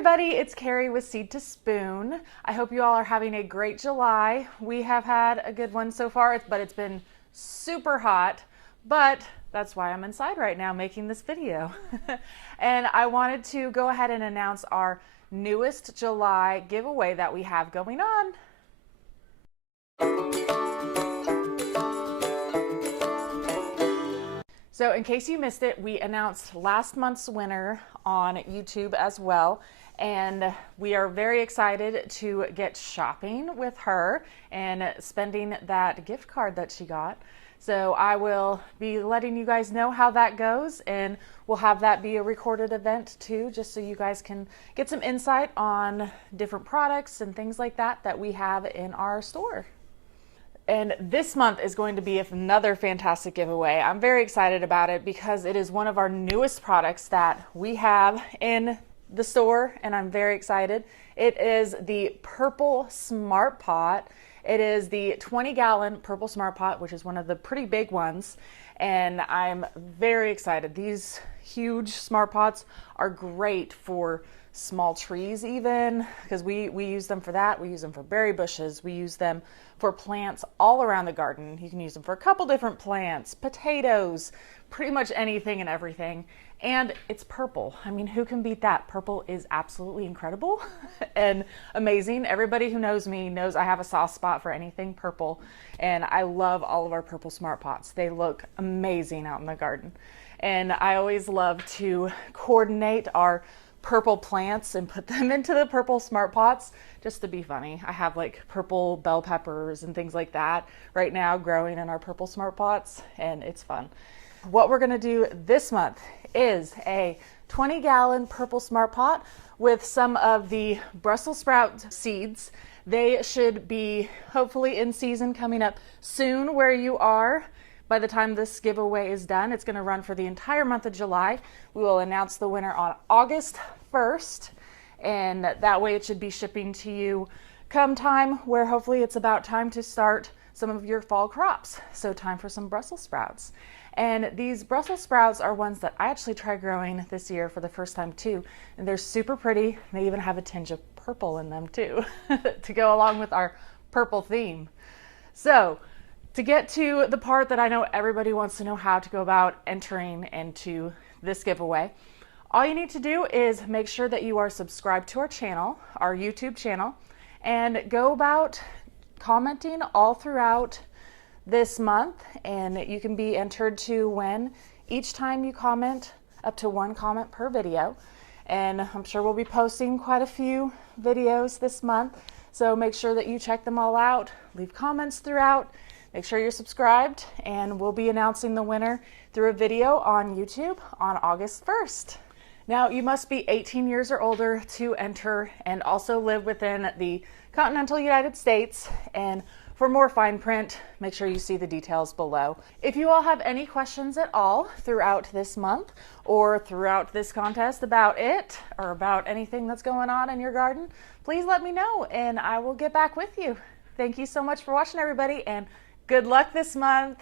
everybody, it's Carrie with Seed to Spoon. I hope you all are having a great July. We have had a good one so far, but it's been super hot, but that's why I'm inside right now making this video. And I wanted to go ahead and announce our newest July giveaway that we have going on. So in case you missed it, we announced last month's winner on YouTube as well, and we are very excited to get shopping with her and spending that gift card that she got. So I will be letting you guys know how that goes, and we'll have that be a recorded event too, just so you guys can get some insight on different products and things like that that we have in our store. And this month is going to be another fantastic giveaway. I'm very excited about it because it is one of our newest products that we have in the store, and I'm very excited. It is the Purple Smart Pot. It is the 20-gallon Purple Smart Pot, which is one of the pretty big ones, and I'm very excited. These huge Smart Pots are great for small trees even, because we use them for that. We use them for berry bushes. We use them for plants all around the garden. You can use them for a couple different plants, potatoes, pretty much anything and everything. And it's purple. I mean, who can beat that? Purple is absolutely incredible and amazing. Everybody who knows me knows I have a soft spot for anything purple, and I love all of our Purple Smart Pots. They look amazing out in the garden. And I always love to coordinate our purple plants and put them into the Purple Smart Pots just to be funny. I have like purple bell peppers and things like that right now growing in our Purple Smart Pots, and it's fun. What we're going to do this month is a 20-gallon Purple Smart Pot with some of the Brussels sprout seeds. They should be hopefully in season coming up soon where you are. By the time this giveaway is done, it's going to run for the entire month of July. We will announce the winner on August 1st, and that way it should be shipping to you come time where hopefully it's about time to start some of your fall crops. So time for some Brussels sprouts. And these Brussels sprouts are ones that I actually tried growing this year for the first time too, and they're super pretty. They even have a tinge of purple in them too to go along with our purple theme. So to get to the part that I know everybody wants to know how to go about entering into this giveaway, all you need to do is make sure that you are subscribed to our channel, our YouTube channel, and go about commenting all throughout this month, and you can be entered to win each time you comment, up to one comment per video. And I'm sure we'll be posting quite a few videos this month, so make sure that you check them all out, leave comments throughout. Make sure you're subscribed, and we'll be announcing the winner through a video on YouTube on August 1st. Now, you must be 18 years or older to enter and also live within the Continental United States. And for more fine print, make sure you see the details below. If you all have any questions at all throughout this month or throughout this contest about it or about anything that's going on in your garden, please let me know and I will get back with you. Thank you so much for watching, everybody, and good luck this month.